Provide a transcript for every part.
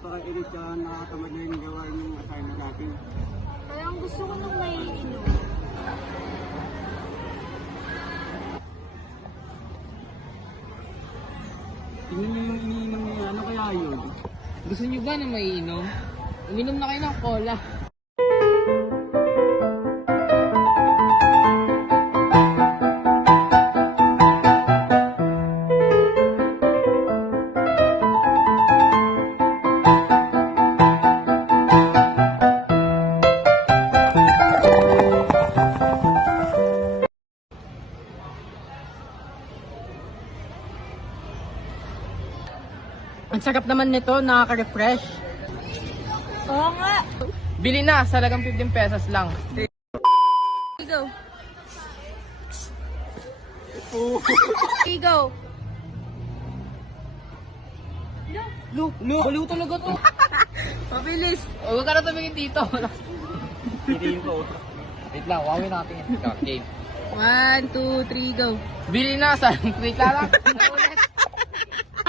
napaka-init ka, nakatamad na yung gawain yung assignment natin. Kaya ang gusto ko nung may inom. Tingnan niyo yung iniinom niya, ano kaya yun? Gusto nyo ba na maiinom? Uminom na kayo ng cola. Ang sarap naman nito, nakaka-refresh. Oo nga. Bili na, sa lagang 15 pesos lang. Go. Go. Baliw talaga to. Mabilis. Huwag ka na tumingin dito. Piliin ko. Wait lang, wawin natin. Game. 1, 2, 3, go. Bili na, sa wait lang.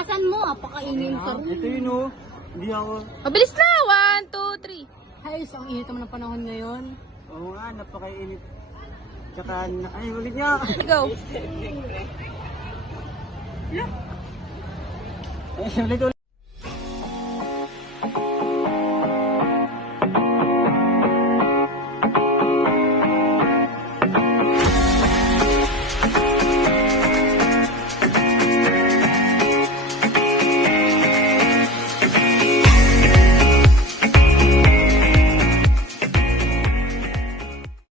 Asan mo? Apakainin ka rin. Ito yun oh. Hindi ako. Mabilis na. 1, 2, 3. Ay, ang init naman ng panahon ngayon. Oo nga, napaka-init. Tsaka, ay, ulit niya. Go. Ay, ulit.